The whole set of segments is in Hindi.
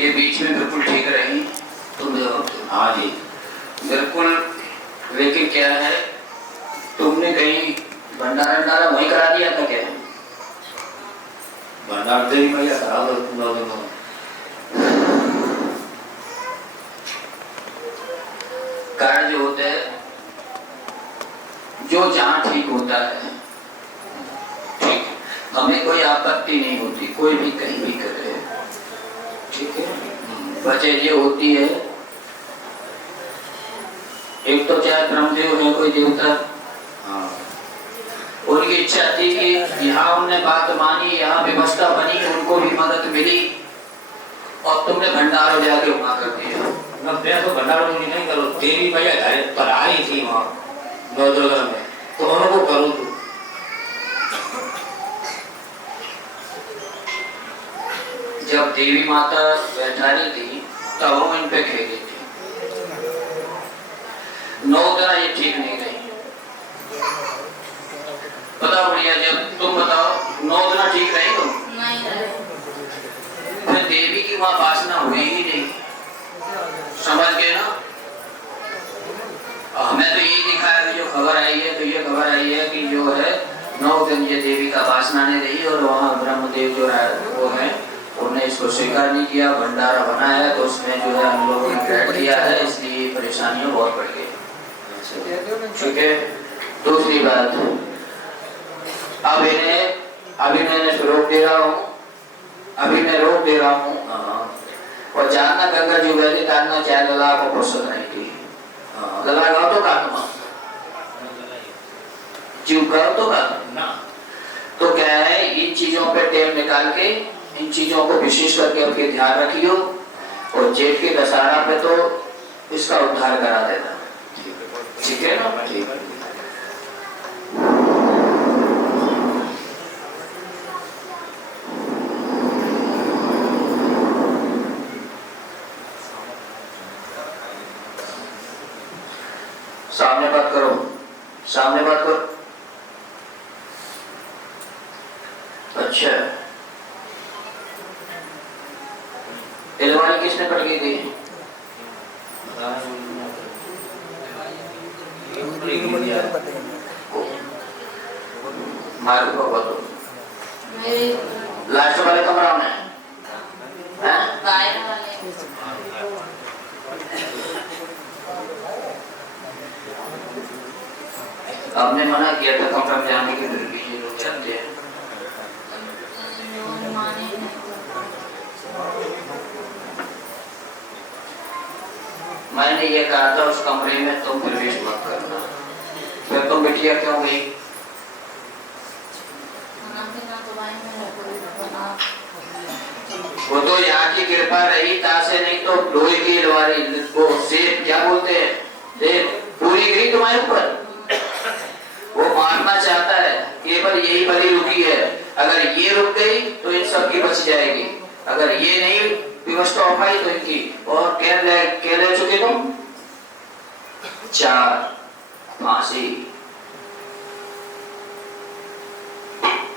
ये बीच में बिल्कुल ठीक रही तुम जवाब दो। हाँ जी बिल्कुल। लेकिन क्या है, तुमने कहीं भंडारा वहीं करा दिया था क्या? भंडार देवी मैया करा दो पूरा दोनों। कार्य जो होते हैं, जो जहाँ ठीक होता है, ठीक, हमें कोई आपत्ति नहीं होती, कोई भी कहीं भी करे, ठीक है। वजह ये होती है, एक तो चाहे ब्रह्मदेव है कोई देवता, उनकी इच्छा थी कि यहाँ उनने बात मानी, यहाँ व्यवस्था बनी, उनको भी मदद मिली, और तुमने भंडारों जाके वहां कर दिया। मैं तो भंडारों में नहीं करो, देवी मैया घर पर आ रही थी वहाँ नवदुर्गा में, तो उनको करो तू। जब देवी माता बैठा रही थी तब वो इन पे खेली थी। 9 दिन ये ठीक नहीं रही। बताओ भैया, जब तुम बताओ 9 दिन ठीक रही तुम? फिर देवी की वहां वासना हुई ही नहीं, समझ गए ना? हमें तो यही दिखा है, जो खबर आई है तो ये खबर आई है कि जो है 9 दिन ये देवी का वासना नहीं रही, और वहाँ ब्रह्मदेव जो है वो है, उन्होंने इसको स्वीकार नहीं किया, भंडारा बनाया, तो उसमें जो है हम लोगों ने ग्रहण किया है, इसलिए परेशानियां बहुत बढ़ गई। ठीक है। दूसरी बात, अब इन्हें रोक दे रहा हूँ, अभी मैं रोक दे रहा हूँ, और जानना गंगा जी वैसे जानना चाहे लला को फुर्सत नहीं थी। लला गाओ तो काटना, जीव करो तो काटना। तो क्या है, इन चीजों पे टेम निकाल के इन चीजों को विशेष करके उनके ध्यान रखियो, और जेठ के दशहरा पे तो इसका उद्धार करा देना, ठीक है ना? ठीक है। सामने बात करो, सामने बात करो। अच्छा, एलवारी किसने पढ़ के दी? मार्ग को बताओ। लास्ट वाले कमरा में आपने मना किया था कमरा में जाने के, फिर भी ये लोग जाते हैं। मैंने ये कहा था उस कमरे में तुम प्रवेश मत करना, फिर तुम बिटिया क्यों गई? वो तो यहाँ की कृपा रही, तासे नहीं तो लोहे की अलमारी वो सेब क्या बोलते हैं, सेब पूरी गई तुम्हारे ऊपर। वो मारना चाहता है, केवल यही बली रुकी है, अगर ये रुक गई तो इन सब की बच जाएगी, अगर ये नहीं व्यवस्था हो पाई तो इनकी। और क्या ले चुके तुम? 4 फांसी।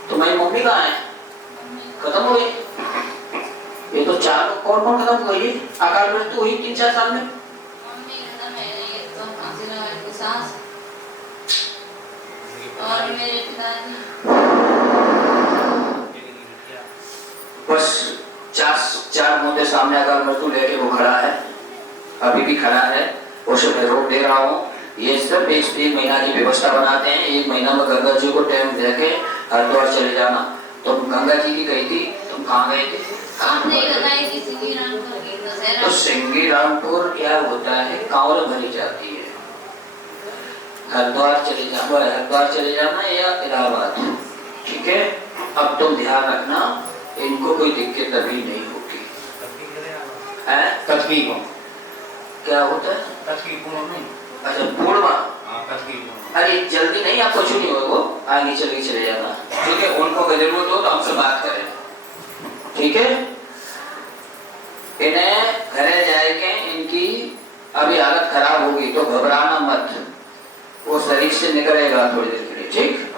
तुम्हारी मम्मी कहाँ है? खत्म हो गई? ये तो 4 कौन कौन खत्म हो गई? अकाल मृत्यु हुई 3-4 साल में। और मेरे पिताजी बस 4 मुद्दे सामने अकाल मृत्यु लेके वो खड़ा है, अभी भी खड़ा है, उसे मैं रोक दे रहा हूँ। ये सिर्फ 1 महीना की व्यवस्था बनाते हैं, 1 महीना में गंगा जी को टाइम देके हरिद्वार चले जाना। तुम गंगा जी की गई थी, तुम कहाँ गए थे? तो सिंगीरामपुर क्या होता है, कांवड़ भरी जाती है। हरिद्वार चले जाना या इलाहाबाद, ठीक है। अब तुम ध्यान रखना, इनको कोई दिक्कत अभी नहीं होगी। तकलीफ क्या होता है? अच्छा, पूर्णिमा। अरे जल्दी नहीं, आप कुछ नहीं होगा, वो आगे चले जाना, ठीक है। उनको जरूरत हो तो हमसे बात करें, ठीक है। इन्हें घरे जाके इनकी अभी हालत खराब होगी तो घबराना मत, वो शरीर से निकलेगा थोड़ी देर के लिए, ठीक।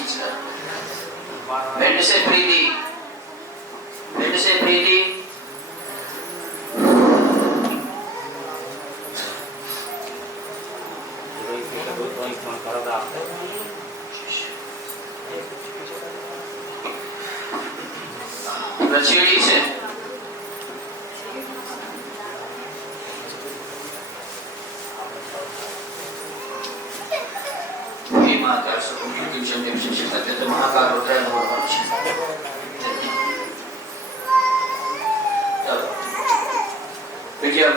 चीज का। भिंड से प्रीति, भिंड से प्रीति, रचेड़ी से महाकाल होता है। विजय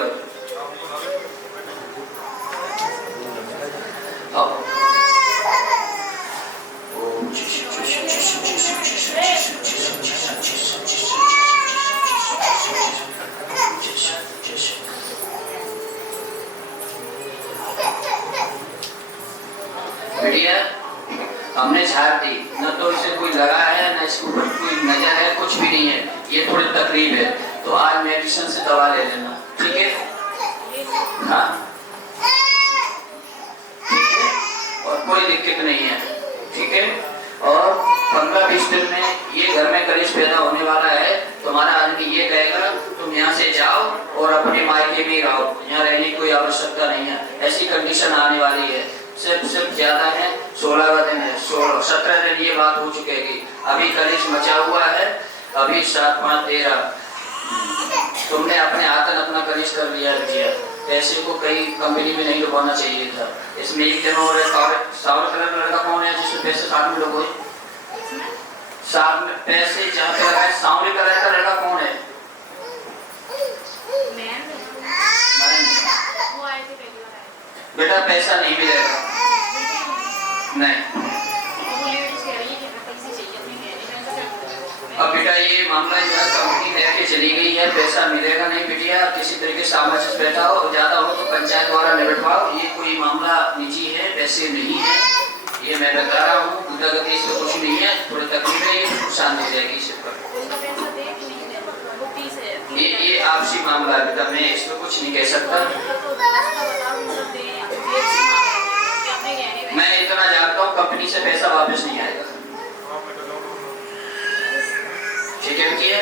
बढ़िया, हमने झाड़ दी, न तो इसे कोई लगा है न इसके ऊपर कोई नजर है, कुछ भी नहीं है, ये थोड़ी तकलीफ है, तो आज मेडिसिन से दवा ले लेना, ठीक है? हाँ, और कोई दिक्कत नहीं है, ठीक है? और 15-20 दिन में ये घर में कलेश पैदा होने वाला है। तुम्हारा आदमी ये कहेगा तुम यहाँ से जाओ और अपने मायके में रहो, यहाँ रहने की कोई आवश्यकता नहीं है, ऐसी कंडीशन आने वाली है। सिर्फ ज्यादा है 16वां दिन है, 17 दिन ये बात हो चुकेगी। अभी कलेश मचा हुआ है, अभी 7, 5, 13 तुमने अपने हाथन अपना कलेश कर लिया। पैसे को कहीं कंपनी में नहीं डुबाना चाहिए था। इसमें एक दिन और सावर कलर का लड़का कौन है जिसमें पैसे साथ में डुबोए? साथ में पैसे जहाँ पे लगाए, सांवले कलर का लड़का कौन है? बेटा पैसा नहीं मिलेगा, नहीं। अब बेटा ये मामला जो है कंपनी लेके चली गई है, पैसा मिलेगा नहीं बिटिया। किसी तरीके सामंजस्य बैठा हो, ज्यादा हो तो पंचायत द्वारा निपटवाओ। ये कोई मामला निजी है, पैसे नहीं है, ये मैं बता रहा हूँ। गुंडागर्दी इसमें कुछ नहीं है, थोड़ी तकलीफ है, ये नुकसान दे जाएगी इस पर। ये आपसी मामला है बेटा, मैं इसमें कुछ नहीं कह सकता। मैं इतना जानता हूँ कंपनी से पैसा वापस नहीं आएगा, ठीक है बिटिया?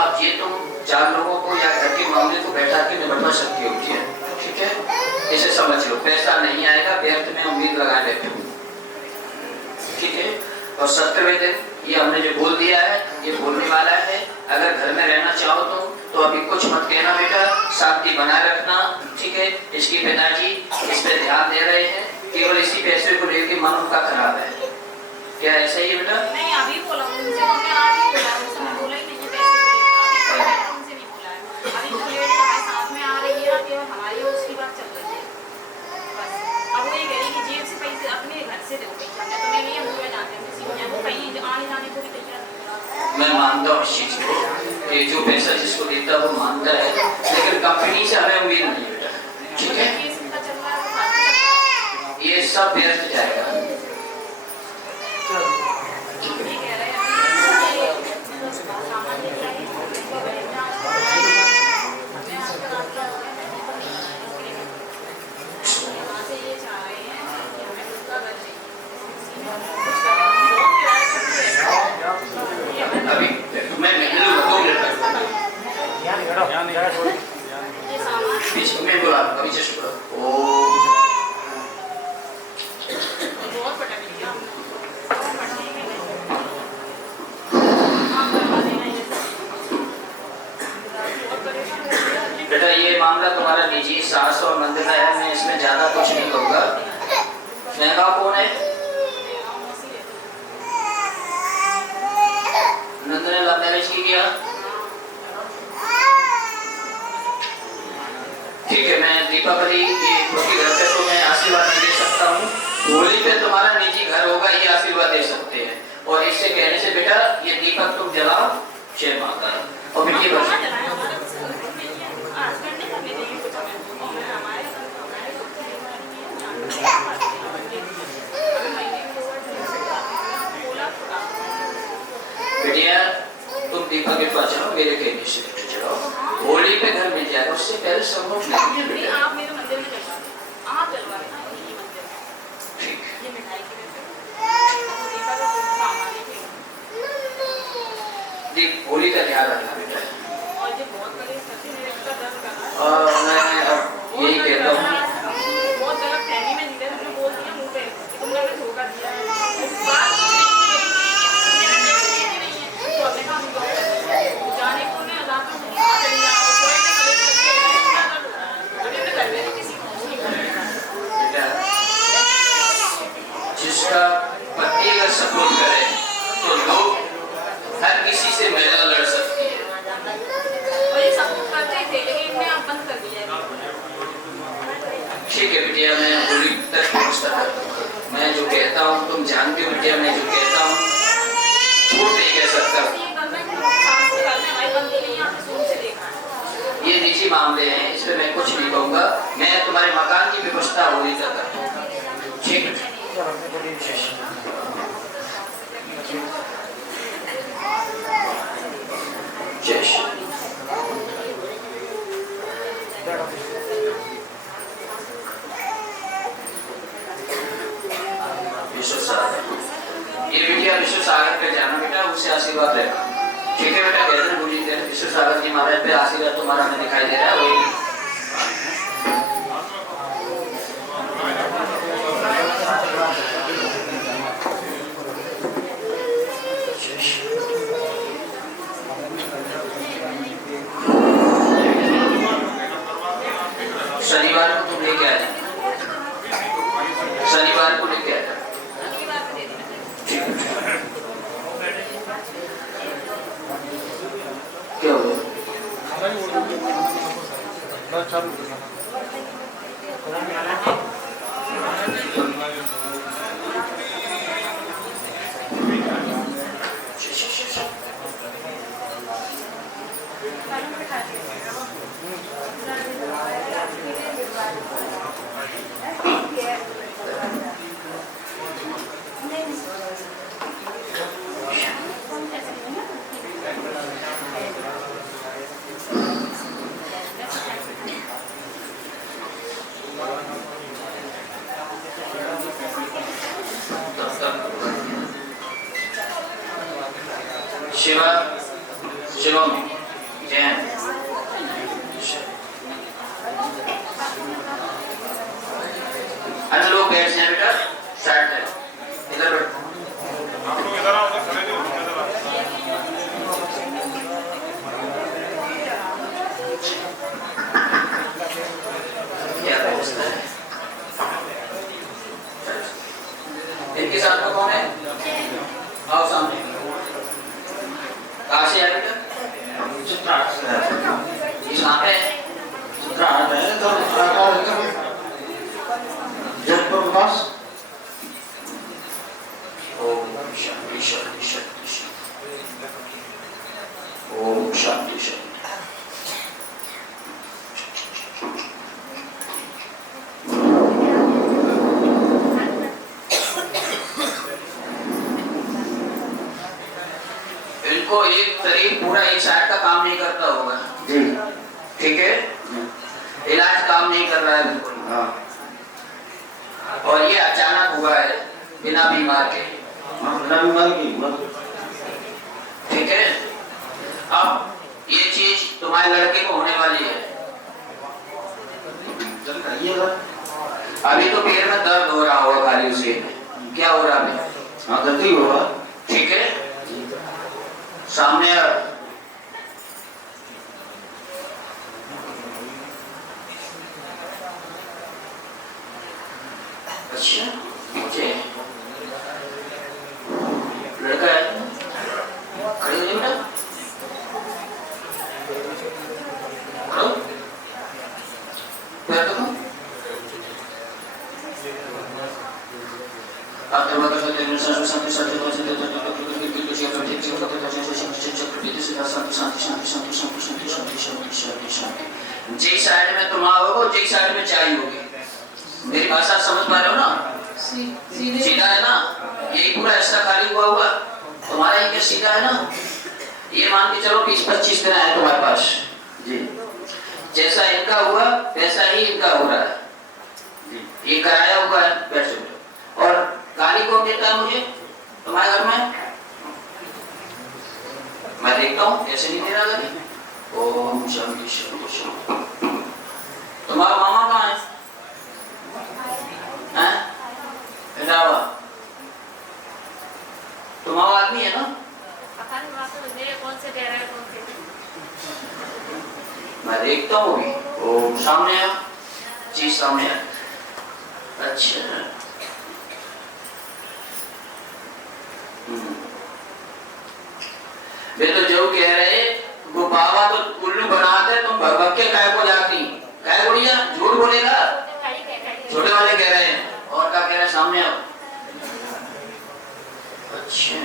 आप ये तुम 4 लोगों को या घर के मामले को बैठा के निपटवा सकती हो बिटिया, ठीक है? इसे समझ लो, पैसा नहीं आएगा, व्यर्थ में उम्मीद लगाए बैठे हो, ठीक है? और 17वें दिन ये हमने जो बोल दिया है, ये बोलने वाला है। अगर घर में रहना चाहो तो अभी कुछ मत कहना बेटा, शांति बनाए रखना, ठीक है? इसके पिताजी इस पे ध्यान दे रहे हैं, केवल इसी पैसे को लेकर मन उनका खराब है। क्या ऐसा ही है बेटा? नहीं, अभी बोला उनसे, मैं आज ही बोला, उसने बोला ही नहीं है पैसे के लिए, अभी उनसे नहीं बोला है। अभी तो लेडी हमारे साथ में आ रही है, केवल हमारी और उसकी बात चल रही है बस। अब वो ये कह रही कि जेब से पैसे अपने घर से दो पैसा, मैं तुम्हें नहीं, हम जानते हैं किसी को, वो कहीं आने जाने को भी तैयार नहीं। मैं मानता हूँ इस चीज को कि जो पैसा जिसको देता वो मानता है, लेकिन कंपनी से हमें उम्मीद नहीं बेटा, ठीक है? ये सब व्यर्थ जाएगा। अभी मैं बीच में बोला, अभी जस्ट बोला ओ बेटा, ये मामला तुम्हारा निजी सास और नंद का है, मैं इसमें ज्यादा कुछ नहीं कहूँगा। महंगा कौन है? नंद ने लव मैरिज किया, ठीक है? मैं दीपावली के घर पे तो मैं आशीर्वाद नहीं दे सकता हूँ, होली पे तुम्हारा निजी घर होगा, ये आशीर्वाद दे सकते हैं। और इससे कहने से बेटा ये दीपक तुम जलाओ, जय माता। और बेटी बेटिया तुम दीपक के पास जाओ, मेरे कहने से चलाओ, होली पे घर मिल जाएगा, उससे पहले संभव नहीं है बेटा। आप मेरे मंदिर में चलवा देना, आप चलवा देना ये मंदिर, ठीक? ये मिठाई के देख होली का ध्यान रखना बेटा। और जो बहुत बड़े सच्ची मेरे का दर्द कर रहा है। और मैं अब यही कहता हूँ, बहुत गलत फहमी में जीते तुमने बोल दिया मुंह पे कि तुमने हमें धोखा दिया है। इस बात को मेरे पैसे देते नहीं है तो हमने कहा हम जॉब करते हैं। जाने को ने अल्लाह को चली जाओ कोई ने कलेक्ट करके अभी हमने घर में किसी को कुछ नहीं बोला। बेटा जिसका पति अगर सपोर्ट करे तो लोग हर किसी से महिला लड़ सकती है। और ये सपोर्ट करते थे लेकिन इन्हें अब बंद कर दिया है। ठीक है बिटिया, मैं होली तक पहुंचता था। मैं जो कहता हूँ तुम जानते हो बिटिया, मैं जो कहता हूँ झूठ नहीं कह सकता। ये गवर्नमेंट सास के घर में हमारी बंदी नहीं है, आपने शुरू से देखा है। ये निजी मामले हैं, इस पे मैं कुछ नहीं कहूँगा। मैं तुम्हारे मकान की व्यवस्था होली तक करता हूँ। ठीक है जय श्री विश्व सागर। ये बिटिया विश्व सागर पे जाना बेटा, उससे आशीर्वाद लेना। ठीक है बेटा, कहते गुरु जी विश्व सागर जी महाराज पे आशीर्वाद तुम्हारा हमें दिखाई दे रहा है। वही शनिवार को तुम लेके आ जाना, शनिवार को लेके आ जाना। क्या हुआ? शिवा शिवम जैन अन्य लोग बैठ जाए बेटा, स्टार्ट है। इधर बैठो, आप लोग इधर आओ, खड़े नहीं हो, इधर आओ। क्या व्यवस्था है? इनके साथ में कौन है? आओ सामने। कहाँ से आए बेटा? चित्राट से। ये कहाँ पे है? चित्राट है तो जनपद पास। ओम शांति शांति शांति शांति। ओम शांति शांति। इनको एक शरीर पूरा एक साइड का काम नहीं करता होगा जी, ठीक है? इलाज काम नहीं कर रहा है बिल्कुल। हाँ। और ये अचानक हुआ है बिना बीमार के। बिना बीमार की, ठीक है? अब ये चीज तुम्हारे लड़के को होने वाली है। अभी तो पैर में दर्द हो रहा होगा खाली उसे। क्या हो रहा है? हाँ दर्द ही होगा, ठीक है? सामने अच्छा मुझे लड़का है, खड़े हो जाओ बेटा, खड़ो, पैर रखो। आप दरवाजा खोलते हैं, शांति शांति शांति जी साइड में तुम आओगे, जी साइड में चाय होगी। मेरी भाषा समझ पा रहे हो ना? सीधा है ना? यही पूरा ऐसा खाली हुआ हुआ तुम्हारा ही क्या सीधा है ना? ये मान के चलो 20-25 दिन है तुम्हारे पास जी। जैसा इनका हुआ वैसा ही इनका हो रहा है जी। ये कराया हुआ है, बैठो। और गाली कौन देता है मुझे तुम्हारे घर में? मैं देखता हूँ कैसे नहीं दे रहा था। ओम शांति शांति शांति। तुम्हारा मामा कहाँ है? हैं? इलावा तुम्हारा आदमी है ना? पता नहीं वहाँ से मेरे कौन से कह रहा है कौन से मैं देखता हूँ अभी। ओम सामने आ जी, सामने आ। अच्छा वे तो जो कह रहे वो बाबा तो उल्लू बनाते, तुम भगवत के काय को जाती काय बोलिया, झूठ बोलेगा। छोटे वाले कह रहे हैं और क्या कह रहे हैं, सामने आओ। अच्छा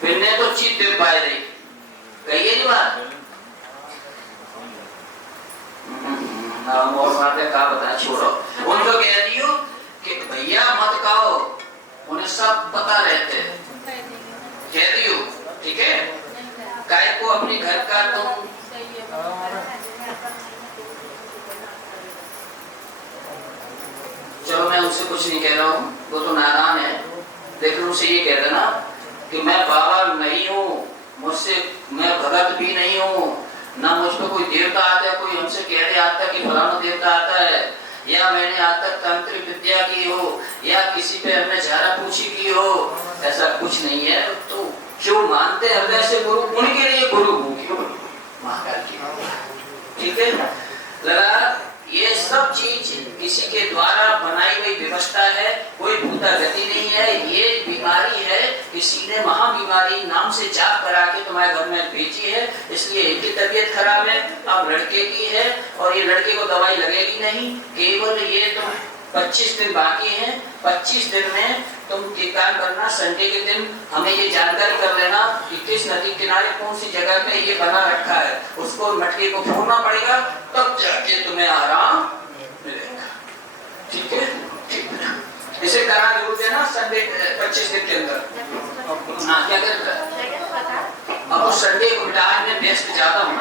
फिर ने तो चीत दे पाए रही कहिए जी बात। और बातें कहा बता, छोड़ो उनको कह दियो कि भैया मत कहो, उन्हें सब पता रहते कह दियो, ठीक है। काय को अपने घर का तुम चलो मैं उससे कुछ नहीं कह रहा हूँ, वो तो नादान है, लेकिन उसे ये कह देना कि मैं बाबा नहीं हूँ, मुझसे मैं भगत भी नहीं हूँ, ना मुझ पर कोई देवता आता है, कोई हमसे कह दे आता है कि फलाना देवता आता है, या मैंने आज तक तंत्र विद्या की हो, या किसी पे हमने झारा पूछी की हो, ऐसा कुछ नहीं है। तो जो मानते हृदय से गुरु, उनके लिए गुरु महाकाल की, ठीक है। लगा ये सब चीज किसी के द्वारा बनाई गई व्यवस्था है, कोई भूता गति नहीं है। ये बीमारी है किसी ने महाबीमारी नाम से जाप करा के तुम्हारे घर में भेजी है, इसलिए इनकी तबीयत खराब है, अब लड़के की है और ये लड़के को दवाई लगेगी नहीं, केवल ये तुम 25 दिन बाकी हैं, 25 दिन में तुम टीका करना। संडे के दिन हमें ये जानकारी कर लेना कि किस नदी किनारे कौन सी जगह पे ये बना रखा है, उसको मटके को फोड़ना पड़ेगा, तब जाके तुम्हें आराम मिलेगा, ठीक है। ठीक है, इसे करा जरूर देना संडे 25 दिन के अंदर। हाँ क्या करता है अब उस संडे को आज मैं व्यस्त ज्यादा हूँ।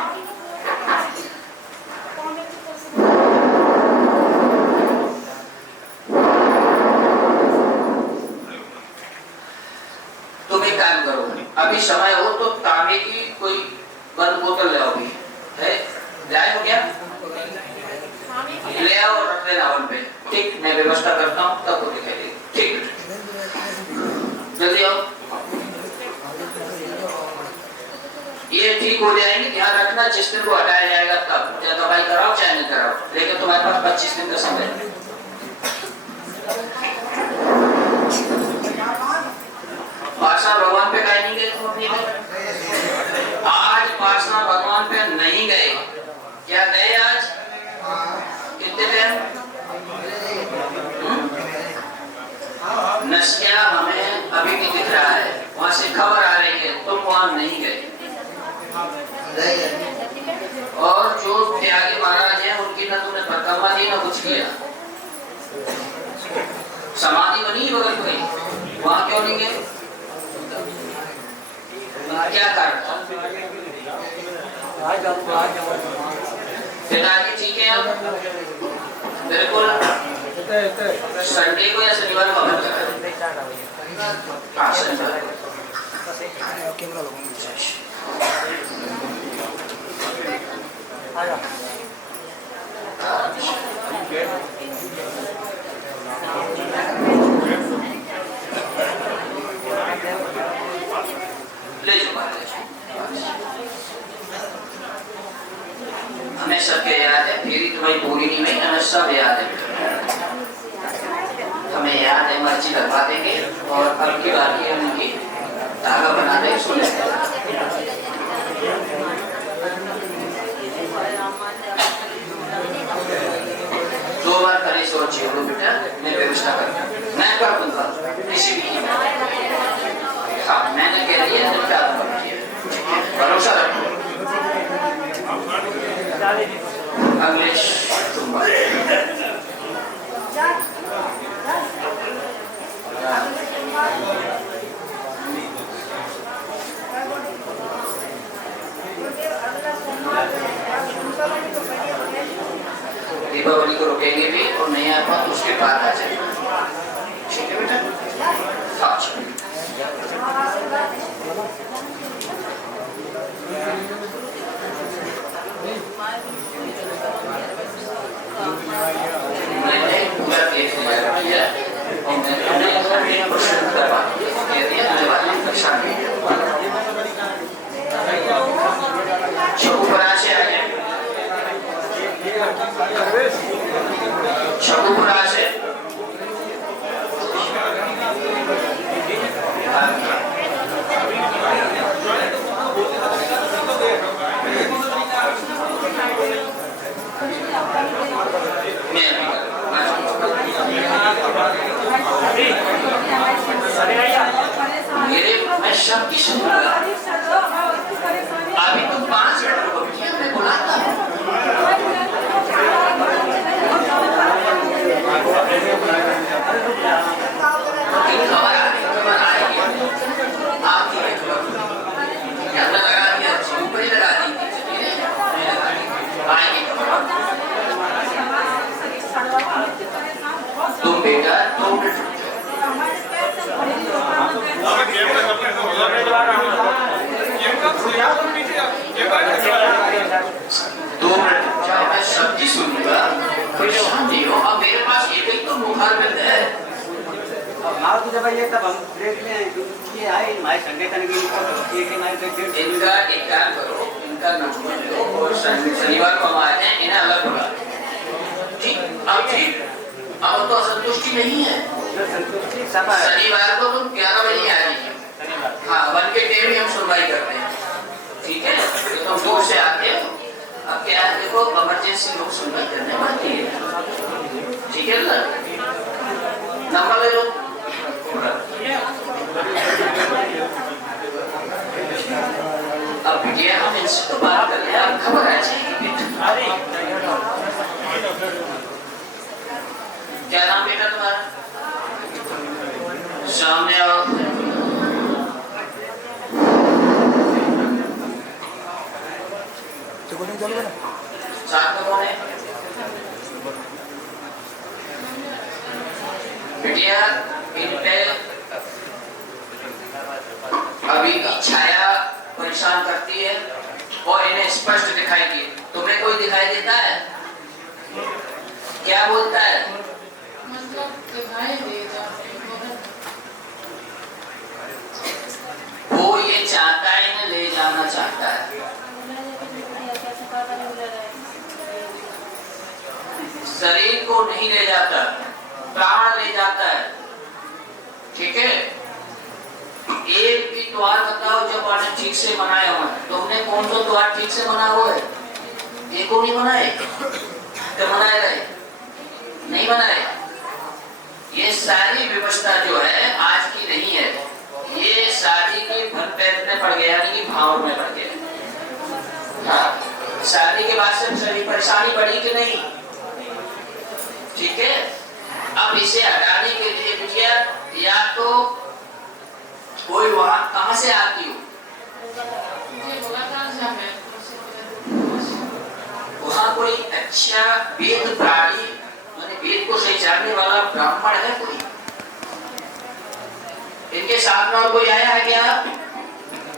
अभी समय हो तो तांबे की कोई बंद बोतल ले आओ, भी है जाए हो गया, ले आओ रख देना वन पे, ठीक। मैं व्यवस्था करता हूँ तब वो दिखाई, ठीक जल्दी आओ। ये ठीक हो जाएंगे, ध्यान रखना जिस दिन को हटाया जाएगा तब चाहे दवाई कराओ चाहे नहीं कराओ, लेकिन तुम्हारे पास 25 दिन का समय है। पार्षद भगवान पे कहीं नहीं गए, आज पार्षद भगवान पे नहीं गए, क्या गए आज? कितने दिन? नस्या हमें अभी भी दिख रहा है, वहां से खबर आ रही है, तुम वहां नहीं गए। और जो त्यागी महाराज हैं उनकी ना तुमने परिक्रमा दी ना कुछ किया, समाधि बनी बगल गई, वहां क्यों नहीं गए? क्या कारण? पिताजी ठीक है अब बिल्कुल। संडे को या शनिवार को हमें शनिवार ले जाओ, हमें सबके याद है, फिर तुम्हारी पूरी नहीं हुई, हमें सब याद है, हमें याद है, मर्जी लगवा देंगे और अब की बाकी हम उनकी धागा बना देंगे, सुन लेते हैं। दो बार करे सोचिए बेटा, मैं व्यवस्था करूँगा, मैं कर दूंगा किसी भी, हाँ मैंने कह दिया भरोसा रखो। अगले सोमवार दीपावली को रुकेंगे भी और नहीं आ पाए उसके बाद आ जाएंगे, ठीक है बेटा। हाँ शब्द सुनूंगा। अभी तुम 5 मिनट रुको बिटिया, मैं बुलाता हूँ। खबर आ रही है आपकी कैमरा लगा दिया, ऊपर ही लगा दी, आएगी तुम बेटा 2 मिनट रुक जाओ, मैं सब्जी सुनूंगा, परेशान नहीं हो। अब मेरे पास ये तो बुखार में है। तो जब ये तब हम देख लें ये आए हमारे संगठन की एक इनका एक काम करो, इनका नंबर लो और शनिवार को हम आए हैं, इन्हें अलग बुला ठीक। अब ठीक, अब तो असंतुष्टि नहीं है। शनिवार को तुम 11 बजे आ जाइए। हाँ, 1 के टाइम ही हम सुनवाई करते हैं, ठीक है। तो तुम दूर से आते हो, अब क्या है देखो, इमरजेंसी लोग सुनवाई करने वाले हैं, ठीक है ना। नंबर ले लो। अब बिटिया हम इनसे तो बात कर ले, अब खबर आ जाएगी। क्या नाम बेटा तुम्हारा? सामने आओ। साथ में कौन है? बिटिया इन पे अभी की छाया परेशान करती है और इन्हें स्पष्ट दिखाई दी। तुम्हें कोई दिखाई देता है? क्या बोलता है? मतलब दिखाई देता है वो ये चाहता है, इन्हें ले जाना चाहता है। शरीर को नहीं ले जाता, प्राण ले जाता है, ठीक है। एक भी द्वार बताओ जो आपने ठीक से बनाया हुआ है। तुमने कौन सा द्वार ठीक से बना हुआ है? एक को नहीं बनाए तो बनाए रहे नहीं बनाए। ये सारी व्यवस्था जो है आज की नहीं है, ये शादी के भर पैर में पड़ गया, यानी कि भाव में पड़ गया। हाँ, शादी के बाद से शरीर परेशानी बढ़ी कि नहीं, ठीक है। अब इसे हटाने के लिए बिटिया या तो कोई वहां कहां से आती हो? वहां कोई अच्छा वेद प्राणी माने वेद को सही जानने वाला ब्राह्मण है कोई? इनके साथ में और कोई आया है क्या?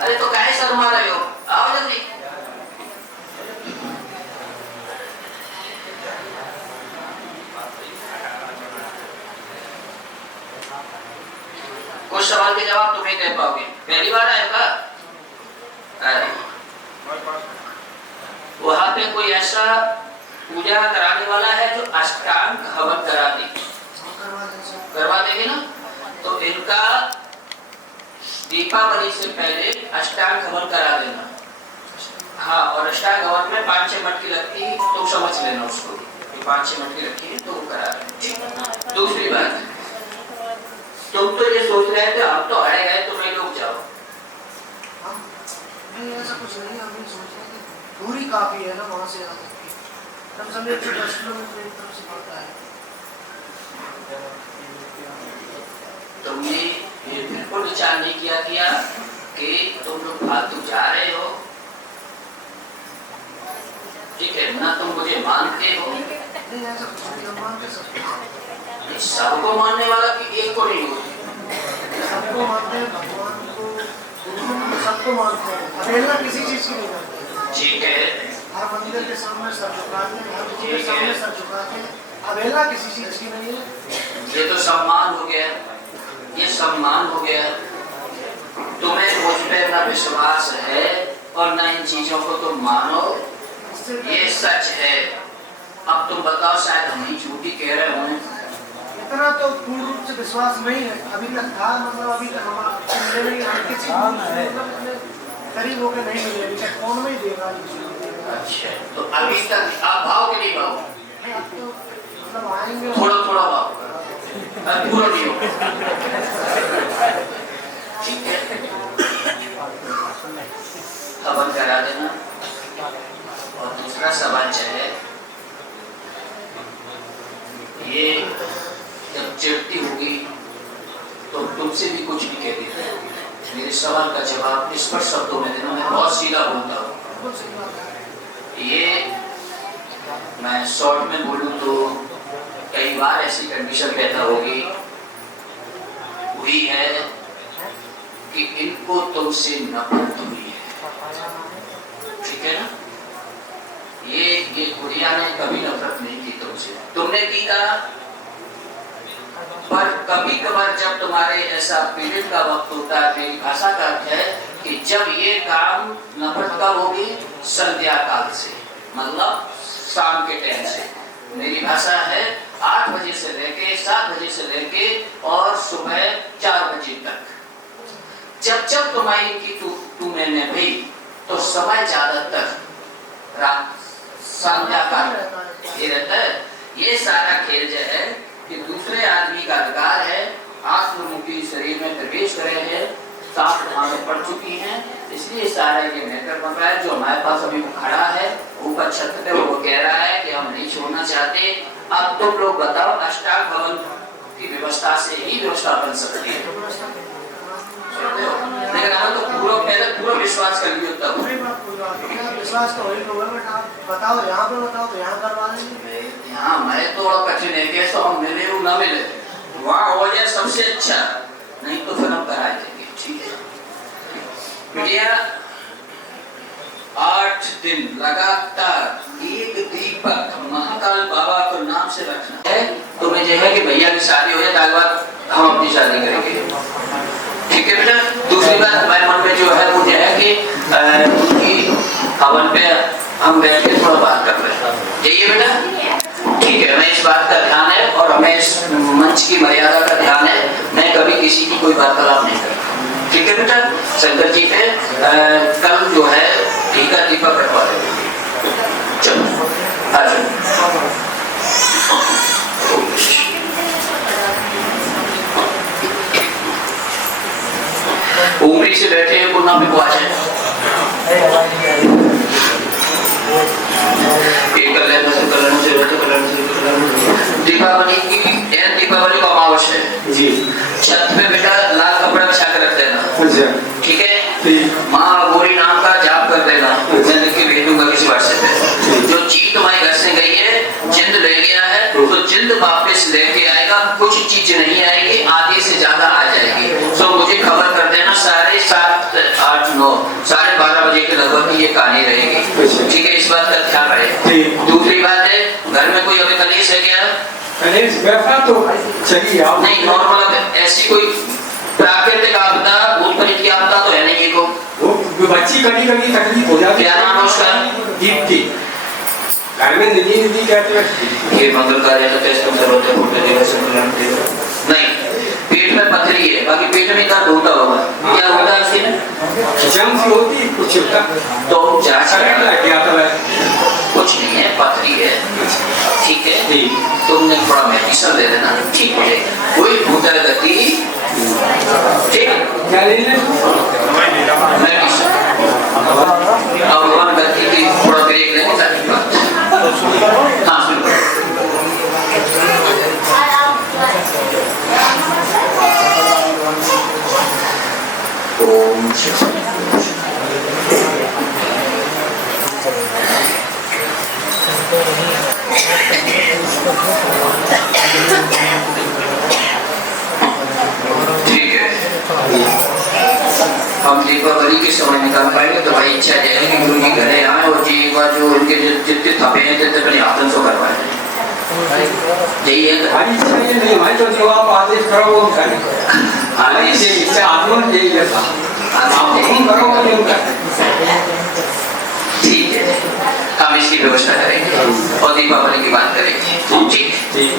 अरे तो काहे शर्मा रहे हो, आओ जल्दी। कुछ सवाल के जवाब तुम नहीं दे पाओगे। पहली बार आए का? वहां पे कोई ऐसा पूजा कराने वाला है जो अष्टांग हवन करा दे? करवा देंगे ना। तो इनका दीपावली से पहले अष्टांग हवन करा देना। हाँ, और अष्टांग हवन में 5-6 मटकी लगती है, तुम समझ लेना उसको, 5-6 मटकी रखी है तो वो करा देना। दूसरी बात, तुम तो ये सोच रहे थे हम तो हारे गए, तुम लोग जाओ। नहीं ऐसा कुछ नहीं, हम ये सोच रहे थे दूरी काफी है ना वहाँ से यहाँ तक की, कम से कम 10 किलोमीटर एक तरफ से पड़ता है। तुमने ये बिल्कुल विचार नहीं किया कि तुम लोग फालतू जा रहे हो, ठीक है ना। तुम मुझे मानते हो? नहीं ऐसा कुछ नहीं, हम मानते सबको मानने वाला कि एक को नहीं हो? सबको मानते हैं, भगवान को सबको मानते हैं, अवहेलना किसी चीज की नहीं करते। ठीक है, हर मंदिर के सामने सर झुकाते हैं, हर गुरु के सामने सर झुकाते हैं, अवहेलना किसी चीज की नहीं है। ये तो सम्मान हो गया, ये सम्मान हो गया। तुम्हें मुझ पे ना विश्वास है और ना इन चीजों को तुम मानो, ये सच है। अब तुम बताओ, शायद हम ही झूठी कह रहे हों। इतना तो पूर्ण रूप से विश्वास नहीं है अभी तक था, मतलब अभी तक हमारे मिले नहीं, हम किसी मतलब करीब होकर नहीं मिले, अभी तक फोन में ही देगा। अच्छा, तो अभी तक आप भाव के नहीं भाव? तो मतलब आएंगे थोड़ा थोड़ा भाव, पूरा नहीं हो, ठीक है। का जवाब स्पष्ट शब्दों में देना। मैं बहुत सीधा बोलता हूँ। बिल्कुल सही बात है। ये मैं शॉर्ट में बोलूँ तो कई बार ऐसी कंडीशन पैदा हुई है कि इनको तुमसे नफरत हुई है, ठीक है ना। ये गुड़िया ने कभी नफरत नहीं की तुमसे, तुमने की था। पर कभी कभार जब तुम्हारे ऐसा पीड़ित का वक्त होता है, मेरी भाषा का अर्थ है कि जब ये काम नफरत कब होगी, संध्या काल से, मतलब शाम के टाइम से। मेरी भाषा है 8 बजे से लेके 7 बजे से लेके और सुबह 4 बजे तक। जब जब तुम्हारी इनकी तू मैंने भी तो समय ज्यादातर रात संध्या काल ये रहता है। ये सारा खेल जो है कि दूसरे आदमी का अधिकार है, आत्ममुखी शरीर में प्रवेश करे हैं, साफ हमारे पड़ चुकी हैं, इसलिए सारा ये मैटर बन रहा है। जो हमारे पास अभी खड़ा है ऊपर छत पे, वो कह रहा है कि हम नहीं छोड़ना चाहते। अब तुम लोग बताओ, अष्टांग भवन की व्यवस्था से ही व्यवस्था बन सकती है। लेकिन हम तो पूरा विश्वास कर लियो तब। विश्वास तो वही होगा, बट आप बताओ यहाँ पे, बताओ तो यहाँ करवा लेंगे। यहाँ मैं तो कठिन है कि तो हम मिले हो ना मिले, वहाँ हो जाए सबसे अच्छा, नहीं तो फिर हम करा देंगे, ठीक है। बिटिया 8 दिन लगातार एक दीपक महाकाल बाबा को नाम से रखना है। तुम्हें जो है कि भैया की शादी हो जाए, ताकि बाद हम अपनी शादी करेंगे, ठीक है बेटा। दूसरी बात हमारे मन में जो है वो जो है कि उनकी हवन पे हम बैठ के थोड़ा बात कर रहे हैं, यही है बेटा, ठीक है। हमें इस बात का ध्यान है और हमें इस मंच की मर्यादा का ध्यान है। मैं कभी किसी की कोई वार्तालाप नहीं करता, ठीक है बेटा। शंकर जी पे कल जो है टीका दीपक रखवा देंगे, चलो आ जाओ। उमरी से बैठे हैं, पुन्ना पे पहुंचे दीपावली की दीपावली को अमावस है जी। छत पे बेटा लाल कपड़ा बिछा कर रख देना, ठीक है। माँ गोरी नाम का जाप कर देना, मैं लिख के भेज दूंगा किसी व्हाट्सएप पे। जो चीज तुम्हारे घर से गई है, जिंद ले गया है, तो जिंद वापस लेके आएगा। कुछ चीज नहीं आएगी, आधे से ज्यादा आ जाएगी। तो मुझे खबर कर देना 7:30, 8, 9, 12:30 बजे के लगभग ये कहानी रहेगी, ठीक है। इस बात का ध्यान रहे। दूसरी बात है, घर में कोई अभी कलेश है क्या? कलेश वैसा तो चलिए आप नहीं, नॉर्मल ऐसी कोई प्राकृतिक आपदा, भूत प्रेत की आपदा तो है नहीं। ये को वो बच्ची कभी कभी तकलीफ हो जाती है। क्या नाम है उसका? दीप्ति। घर में निधि कहते हैं। ये मंगल कार्य तो टेस्ट कर होते हैं, नहीं पेट में पथरी है, बाकी पेट में दर्द होता होगा। क्या होता है उसके में? जम सी होती कुछ होता तो जांच लग गया था। कुछ नहीं है, पथरी है, ठीक है। तुमने थोड़ा मेडिसिन दे देना, ठीक है। कोई भूतर गति, ठीक है, क्या ले लें? मेडिसिन। अब भगवान गति की थोड़ा ब्रेक लेंगे ताकि बात। हाँ सुनो, ओम ठीक है। हम दीपावली के समय निकाल पाएंगे तो भाई इच्छा है कि गुरु जी घरे आए और जी एक बार जो उनके जितने थपे हैं जितने अपने हाथों से करवाए, यही है। हमारी इच्छा ये नहीं, हमारी तो जो आप आदेश करो वो करें। आदेश इच्छा आत्मा यही है, आप यही करो वो नहीं करें, ठीक है। हम इसकी व्यवस्था करेंगे और दीपावली की बात करेंगे, ठीक ठीक।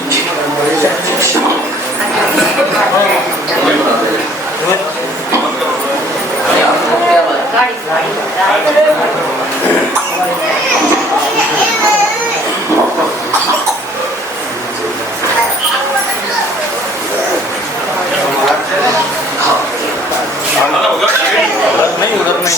नहीं उधर नहीं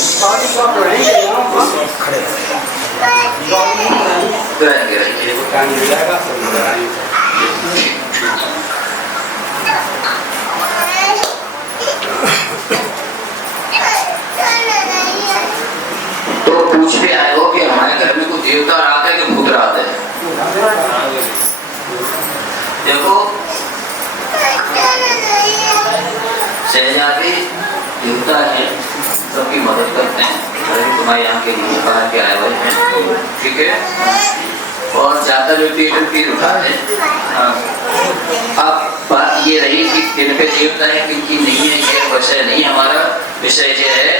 पूछ पे आए हो कि हमारे घर में कोई देवता रात है कि भूत रात है? देखो शहजादी देवता है, सबकी मदद करते हैं, तुम्हारे यहाँ के लिए बाहर के आए हुए हैं, ठीक है, और ज्यादा जो पीठ उठाते हैं। अब बात ये रही कि किन पे देवता है किन की नहीं है, ये विषय नहीं हमारा। विषय ये है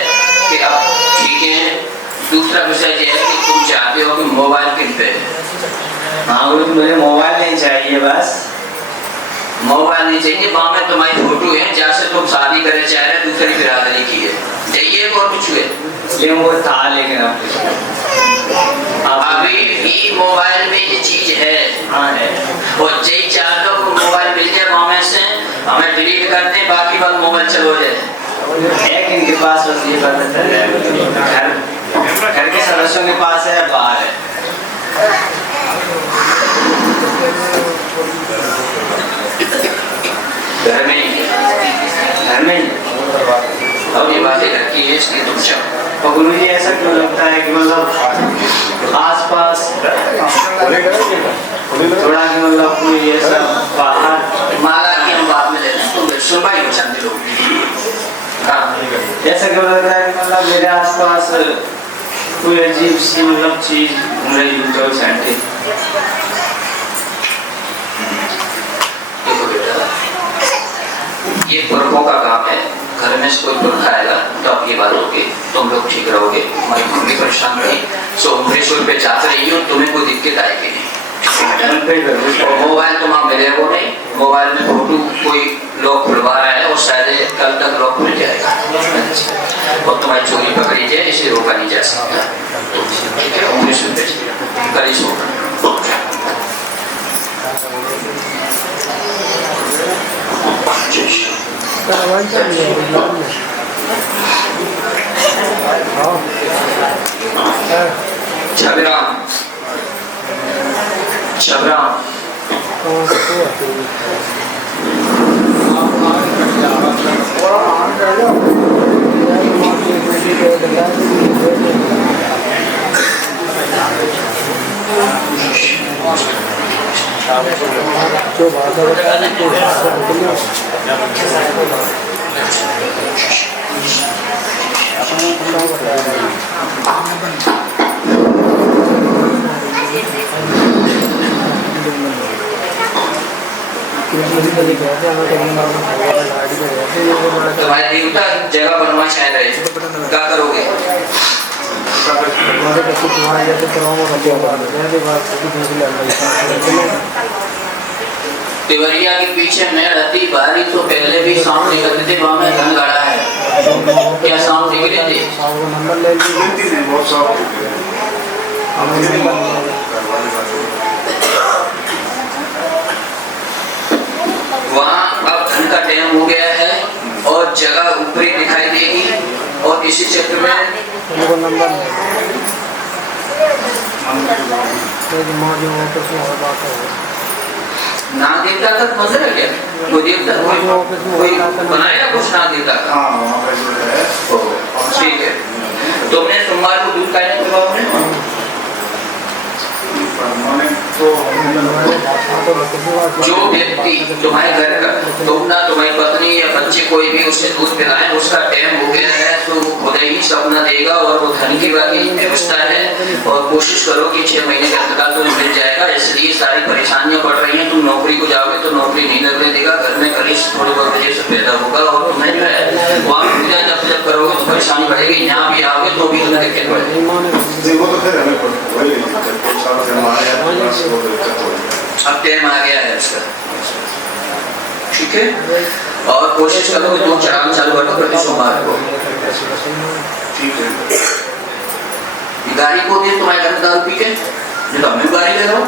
कि अब ठीक है, दूसरा विषय ये है कि तुम चाहते हो कि मोबाइल किन पे है? हाँ मुझे मोबाइल नहीं चाहिए, बस मोबाइल नहीं चाहिए। वहाँ में तुम्हारी फोटो है जहाँ से तुम शादी करे चाह रहे दूसरी बिरादरी की है, चाहिए और कुछ है? ये वो था, लेकिन अभी भी मोबाइल में ये चीज है। हाँ है। और जय चाहते हो कि मोबाइल मिल जाए, वहाँ में से हमें डिलीट करते हैं, बाकी बात मोबाइल चलो जाए। एक इनके पास बस ये पता है, घर के सदस्यों के पास है, बाहर है। घर में ही घर में ही। अब ये बातें रखी है इसकी तुम सब। तो गुरु जी ऐसा क्यों लगता है कि मतलब आसपास थोड़ा कि मतलब कोई ऐसा बाहर माला की हम बात में लेते हैं, तुम सुनवाई हो शांति लोग। ऐसा क्यों लग रहा है कि मतलब मेरे आसपास कोई अजीब सी मतलब चीज घूम रही है जो सैंटी? देखो बेटा, ये पुरखों का काम है। घर में से कोई पुरख आएगा तो अब ये बात होगी, तुम लोग ठीक रहोगे। हमारी मम्मी परेशान रही, सो अमृतसर पे जाते रही हो, तुम्हें कोई दिक्कत आएगी नहीं। और मोबाइल तुम आप मिले वो नहीं, मोबाइल में फोटो कोई लोग खुलवा रहा है और शायद कल तक लोग खुल जाएगा और तुम्हारी चोरी पकड़ी जाए, इसे रोका नहीं जा सकता। ठीक है, अमृतसर पे कल ही सोना। छबराम छबराम जो भाषा तुम्हारे देवता जगह बनवा चाह रहे, क्या करोगे? देवरिया के पीछे मैं रहती बारी तो पहले भी सांप निकलते थे, वहाँ में धन गड़ा है, क्या सांप निकले थे? वहाँ अब धन का टाइम हो गया है और जगह ऊपरी दिखाई देगी और इसी चक्र में नाग देवता का मंदिर है क्या? कोई देवता कोई बनाया कुछ नाग देवता का? ठीक है, तुमने सोमवार को दूध खाने के बाद जो व्यक्ति तुम्हारे घर का, तुम ना तुम्हारी पत्नी या बच्चे कोई भी उससे दूध पिलाए, उसका टाइम हो गया है तो वो खुद ही सपना देगा और वो धन की व्यवस्था है और कोशिश करो कि 6 महीने का अंतराल तो मिल जाएगा। इसलिए सारी परेशानियां बढ़ रही हैं। तुम नौकरी को जाओगे तो नौकरी नहीं लगने देगा, घर में कलेश थोड़ी बहुत वजह से पैदा होगा और तुम्हें जो है वहाँ पूजा जब करोगे तो परेशानी बढ़ेगी। यहाँ भी आओगे तो भी तुम्हें दिक्कत बढ़ेगी। अब टाइम आ गया है उसका, ठीक है, और कोशिश करो कि तुम चढ़ाना चालू करो प्रति सोमवार को। गाड़ी को दे तुम्हारे घर में दारू पी के जो तो हमें गाड़ी ले रहा हूँ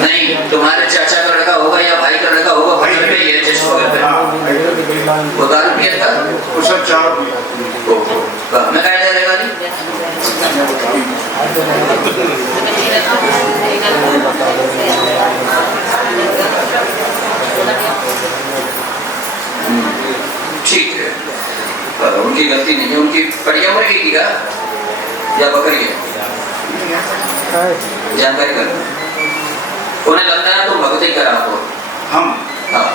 नहीं, तुम्हारे चाचा का लड़का होगा या भाई का लड़का होगा, भाई पे ये जैसे वो दारू पिया था वो सब चार मैं क्या ले रहे गाड़ी ठीक है। उनकी गलती नहीं है, उनकी बढ़िया मुर्गी की का या बकरी है जानकारी कर, उन्हें लगता है तुम भक्ति करा हो हम हाँ।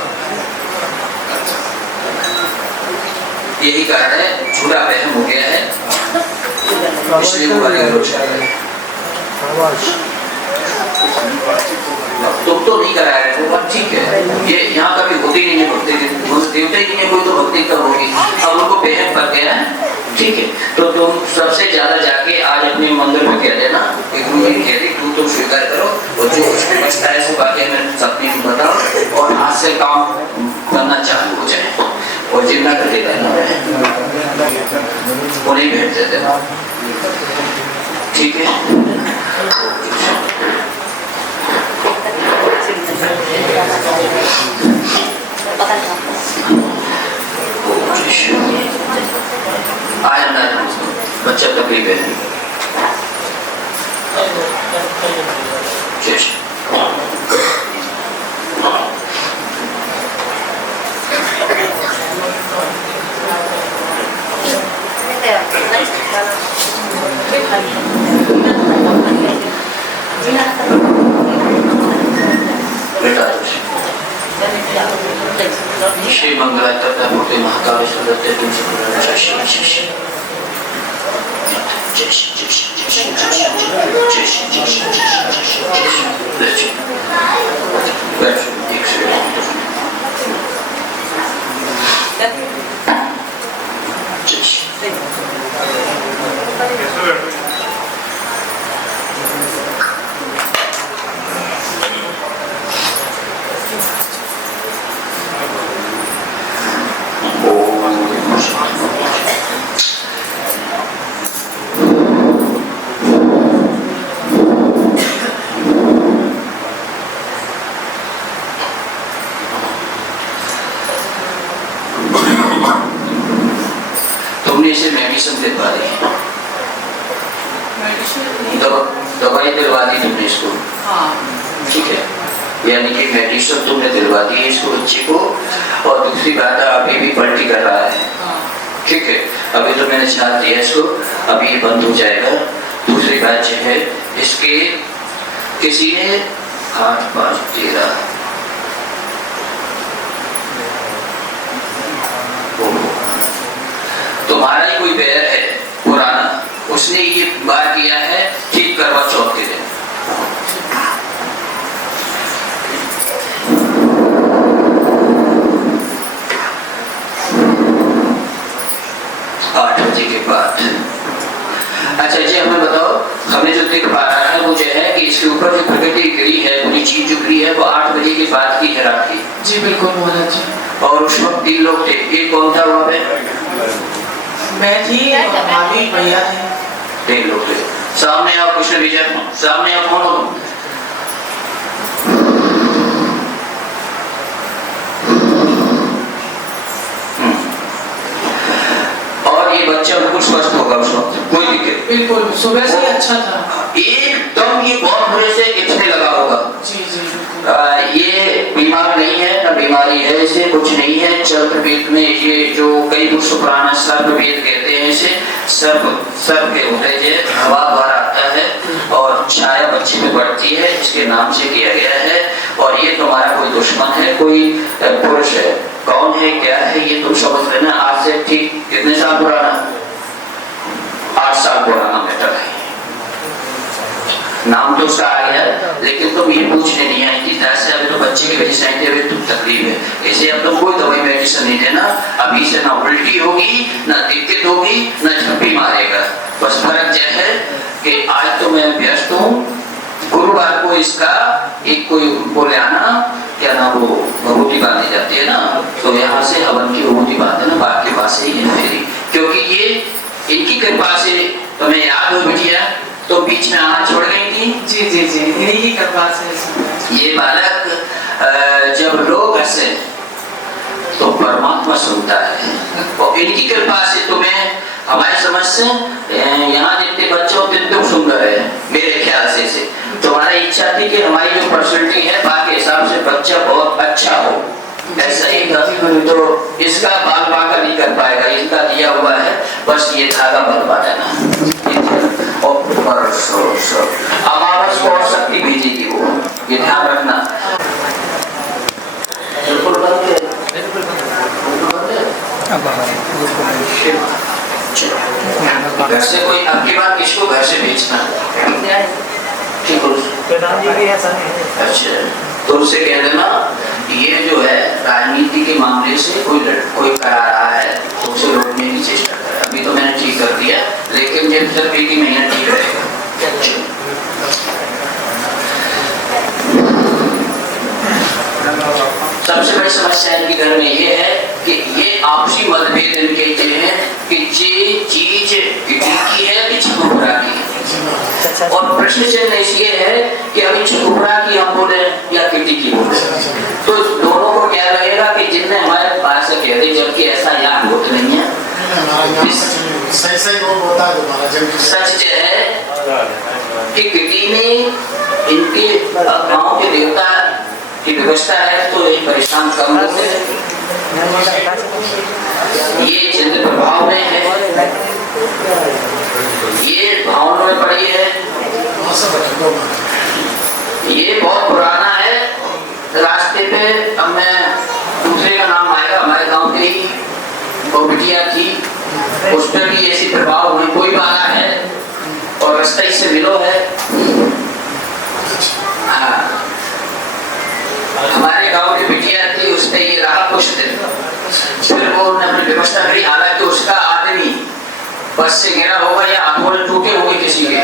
यही कारण है झूठा वहम हो गया है, इसलिए वो गाली गलौज कर रहे हैं। तुम तो नहीं करा रहे हो, अब ठीक है, ये यहाँ कभी होती नहीं है भक्ति, देवता ही नहीं है कोई तो भक्ति कब होगी। अब उनको बेहद पड़ गया है, ठीक है, तो तुम सबसे ज्यादा जाके आज अपने मंदिर में कह देना, गुरु जी कह दी तू तुम स्वीकार करो, और जो उसमें बचता है वो बाकी हमें सपने में बताओ, और आज से काम करना चालू हो जाए, और जितना कर देता है उन्हें भेज देते ना, ठीक है। आया बच्चा तकलीफ है बेटा श्री मंगला मूर्ति महाकाल से मेडिसिन दिलवा दी, दवाई दिलवा दी तुमने इसको, ठीक है, यानी कि मेडिसिन तुमने दिलवा दी इसको बच्चे को, और दूसरी बात अभी भी पलटी कर रहा है, ठीक है, अभी तो मैंने साथ दिया इसको, अभी ये बंद हो जाएगा। दूसरी बात जो है इसके किसी ने 8 5 13 तुम्हारा ही कोई बैर है पुराना, उसने ये बात किया है ठीक करवा चौथ के दिन, आठ बजे के बाद। अच्छा जी हमें बताओ, हमें जो दिख पा रहा है वो जो है कि इसके ऊपर जो प्रकृति गिरी है, पूरी चीज जो गिरी है वो 8 बजे के बाद की है रात की। जी बिल्कुल महाराज जी। और उस वक्त 3 लोग थे, एक कौन था वहाँ पे? मैं थी, भाभी भैया थे। 3 लोग थे। सामने आओ कृष्ण विजय, सामने आओ, कौन हो? और ये बच्चा बिल्कुल स्वस्थ होगा उस वक्त, कोई दिक्कत? बिल्कुल, सुबह से अच्छा था, एकदम ये बहुत बुरे से इच्छने लगा होगा। जी जी। ये बीमार नहीं है, ना बीमारी है, इसे कुछ नहीं है। चक्रवेद में ये जो कई पुरुष पुराना सर्पवेद कहते हैं, इसे सर्प के होते हैं, हवा द्वारा आता है और छाया बच्चे में बढ़ती है, इसके नाम से किया गया है। और ये तुम्हारा कोई दुश्मन है, कोई पुरुष है, कौन है क्या है ये तुम समझ लेना। आज से ठीक कितने साल पुराना? 8 साल पुराना मैटर है। नाम तो उसका आ गया, लेकिन तुम ये पूछने नहीं आई कि जैसे अभी तो बच्चे की वजह से आई थी, तुम तकलीफ है, इसे अब तुम कोई दवाई मेडिसिन नहीं देना। अभी से ना उल्टी होगी, ना दिक्कत होगी, ना झप्पी मारेगा। बस फर्क यह है कि आज तो मैं व्यस्त हूँ, गुरुवार को इसका एक कोई बोले आना, क्या ना वो भभूति बांधी जाती है ना, तो यहाँ से हवन की भभूति बांध देना, बाकी बात से ही है, क्योंकि ये इनकी कृपा से तुम्हें याद हो बिटिया, तो बीच में आना छोड़ गई थी। जी जी जी, इन्हीं की कृपा से। ये बालक जब लोग हंसे तो परमात्मा सुनता है, और इनकी कृपा से तुम्हें, हमारी समझ से यहाँ जितने बच्चे होते तुम सुंदर है, मेरे ख्याल से तुम्हारी इच्छा थी कि हमारी जो पर्सनैलिटी है बाकी हिसाब से बच्चा बहुत अच्छा हो, ऐसा ही था। तो इसका बाल बांका नहीं कर पाएगा, इसका दिया हुआ है, बस ये धागा बर्बा देना। और अमावस को और शक्ति भेजेगी वो, ये ध्यान रखना। बिल्कुल बंद है, बिल्कुल बंद है। घर से कोई अब की बार किसको घर से भेजना ठीक है? अच्छा, तो उससे कह देना ये जो है राजनीति के मामले से कोई करा रहा है तो उसे रोकने की चेष्टा करे। अभी तो मैंने ठीक कर दिया, लेकिन जब तक एक ही महीना ठीक रहेगा। सबसे बड़ी समस्या इनके घर में ये है कि ये आपसी मतभेद इनके ये हैं कि ये चीज किटी की है कि छकुपरा की है। और प्रश्न चिन्ह ये है कि अभी छकुपरा की हम बोले या किटी की बोले, तो दोनों को क्या लगेगा कि जिनने हमारे पास से कह दी, जबकि ऐसा याद होता नहीं है। सच है कि किटी में इनके गांव के देवता की व्यवस्था है, तो ये परेशान कम होते हैं। ये चंद्र प्रभाव में है, ये भावनों में पड़ी है, ये बहुत पुराना है। रास्ते पे अब मैं दूसरे का नाम आएगा, हमारे गांव के ही वो बिटिया थी, उस पर भी ऐसी प्रभाव हुई, कोई बाला है और रास्ता इससे मिलो है। हाँ, हमारे गांव की बिटिया थी, उस पर ये रहा कुछ दिन, फिर वो अपनी व्यवस्था करी। हालांकि उसका आदमी बस से गिरा होगा या हाथों में टूटे होंगे किसी के,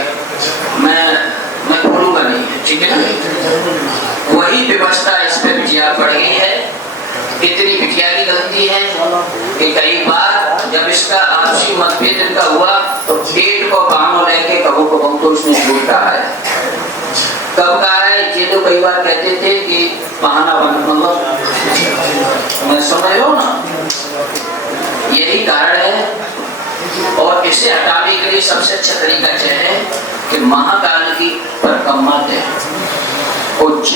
मैं बोलूंगा नहीं, ठीक है ना? वही व्यवस्था इस पे बिटिया पड़ गई है। इतनी बिटिया की गलती है कि कई बार जब इसका आपसी मतभेद इनका हुआ तो पेट को बहाना लेके कबू तो उसने झूठ कहा है। कब कहा है ये तो कई बार कहते थे कि बहाना मतलब मैं समझ रहा हूँ ना, यही कारण है। और इसे हटाने के लिए सबसे अच्छा तरीका यह है कि महाकाल की परिक्रमा है, उच्च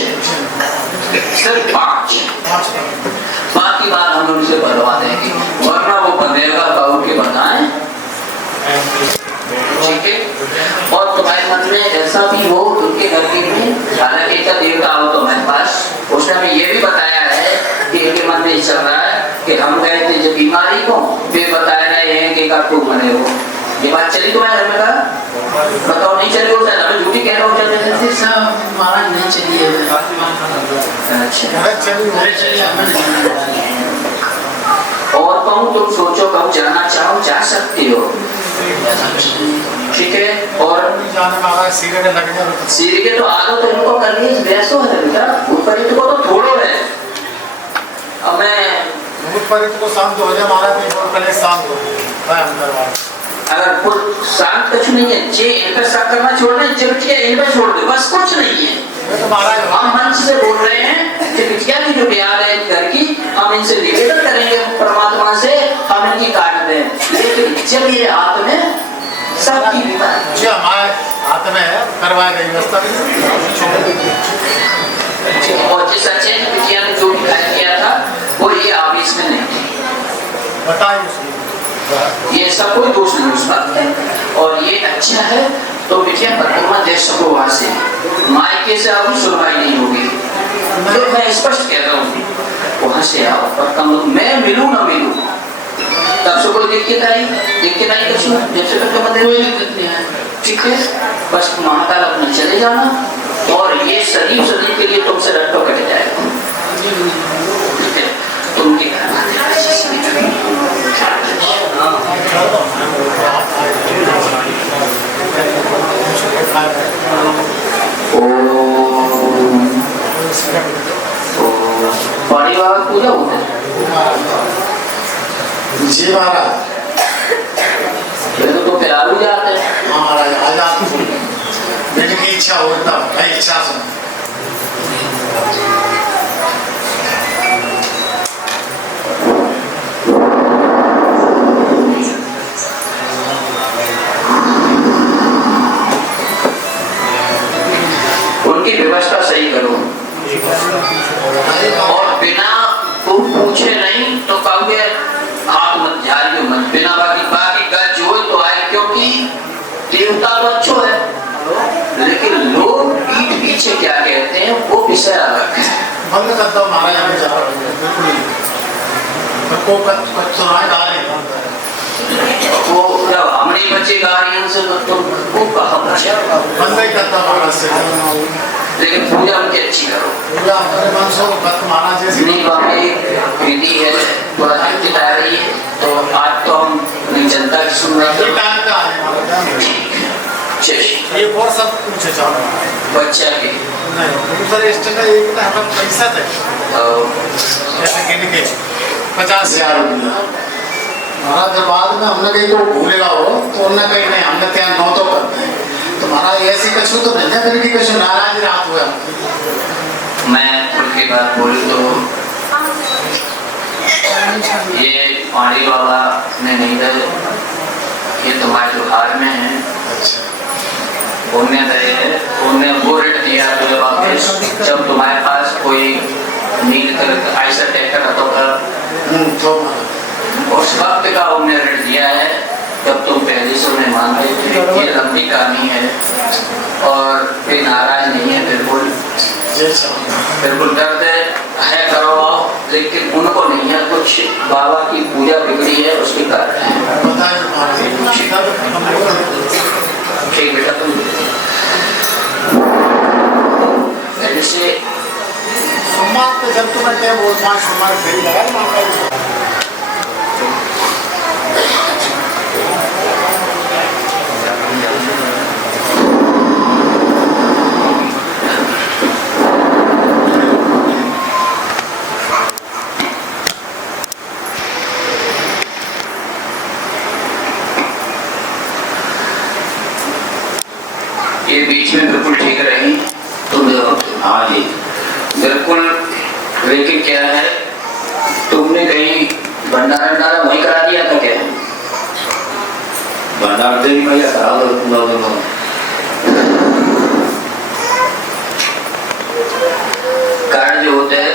सिर्फ 5, बाकी बात हम उनसे बनवा देंगे, वरना वो बनेगा बाबू के बनाए, ठीक है? और तुम्हारे मन में ऐसा भी हो उनके घर के में, हालांकि का देवता हो तुम्हारे पास, उसने हमें ये भी बताया है कि इनके मन में चल रहा है कि हम गए थे जब बीमारी को, फिर बताया रहे हैं कि कब तू बने हो। ये बात चली तुम्हारे घर में का? बताओ नहीं चली हो, शायद हमें झूठी कह रहा हो, चल महाराज नहीं चली है। और कहूँ तुम सोचो कब जाना चाहो जा सकते हो, ठीक है? और सीढ़ी के तो आदो तो इनको करनी वैसो है बेटा, ऊपर को तो थोड़ो है। अब मैं को शांत हो जाए महाराज, पहले शांत हो अगर शांत कुछ नहीं है, जे इनका शांत करना छोड़ना, जब इनका छोड़ दो, बस कुछ नहीं है। तो महाराज हम मंच से बोल रहे हैं कि बिटिया की जो ब्याह है घर की, हम इनसे निवेदन करेंगे परमात्मा से हम इनकी काट दें, लेकिन जब ये हाथ में सबकी बीमारी हमारे हाथ में है, करवाए गई व्यवस्था। और जिस अच्छे बिटिया ने जो भी किया था वो ये आप इसमें नहीं, बताइए ये सब कोई दोष नहीं उस बात है। और ये अच्छा है तो बिटिया परिक्रमा दे सको, वहां से मायके से अब सुनवाई नहीं होगी, तो मैं स्पष्ट कह रहा हूँ वहां से आओ परिक्रमा, मैं मिलूं ना मिलूं तब से कोई दिक्कत आई कुछ जब से परिक्रमा दे कोई दिक्कत नहीं है, ठीक है? बस महाकाल अपना चले जाना और ये सदी के लिए तुमसे रट्टो कट जाएगा, ठीक है? तुमके घर बड़ी बाबा पूजा होता है जी महाराज, तो फिर आलू जाते हैं महाराज आ जाते, मेरी की इच्छा होता है, इच्छा से उनकी व्यवस्था सही करो और बिना देवता तो अच्छो है, लेकिन लोग पीठ पीछे क्या कहते हैं वो विषय अलग है। बंद कर दो महाराज, हमें जा रहा है को सुनाए डाले वो जब हमारी बच्चे गा रही हैं उनसे तो वो बंद ही करता महाराज से, लेकिन पूजा उनकी अच्छी करो। पूजा हमारे मन से भक्त महाराज जैसी नहीं बाबी विधि है, थोड़ा हल्की आ रही है, तो आज तो हम जनता की सुन रहे ये टाइम का है महाराज। ये बहुत सब कुछ है चाहो बच्चा के नहीं दूसरे स्टेट का एक ना हम पैसा तक ऐसे गिन के 50,000 रुपया महाराज। जब बाद में हमने कहीं तो भूलेगा हो तो उन्हें कहीं नहीं, हमने क्या नौ तो करते हैं तो महाराज ऐसी कछु तो नहीं है, फिर की कछु नाराज रात हुआ। मैं उनकी बात बोलूँ तो ये पानी वाला ने नहीं रहे, ये तुम्हारे त्योहार में है। उन्हें वो ऋण दिया तो वापस जब तुम्हारे पास कोई नील कर ऐसा टैक्टर आता था उस वक्त का उन्हें ऋण दिया है, जब तुम पहले से उन्हें मान रहे थे। ये लंबी कहानी है और कोई नाराज नहीं है, बिल्कुल बिल्कुल दर्द है करो आओ, लेकिन उनको नहीं है कुछ बाबा की पूजा बिगड़ी है उसके कारण है। ठीक बेटा तुम जैसे सोमवार पे जब तुम्हें क्या बोल पाँच सोमवार फेरी लगा माता ये बीच में बिल्कुल ठीक रही तुम। हाँ जी बिल्कुल, लेकिन क्या है तुमने कहीं भंडारा वहीं करा दिया था क्या? भंडार देवी मैया करा दो। कारण जो होता है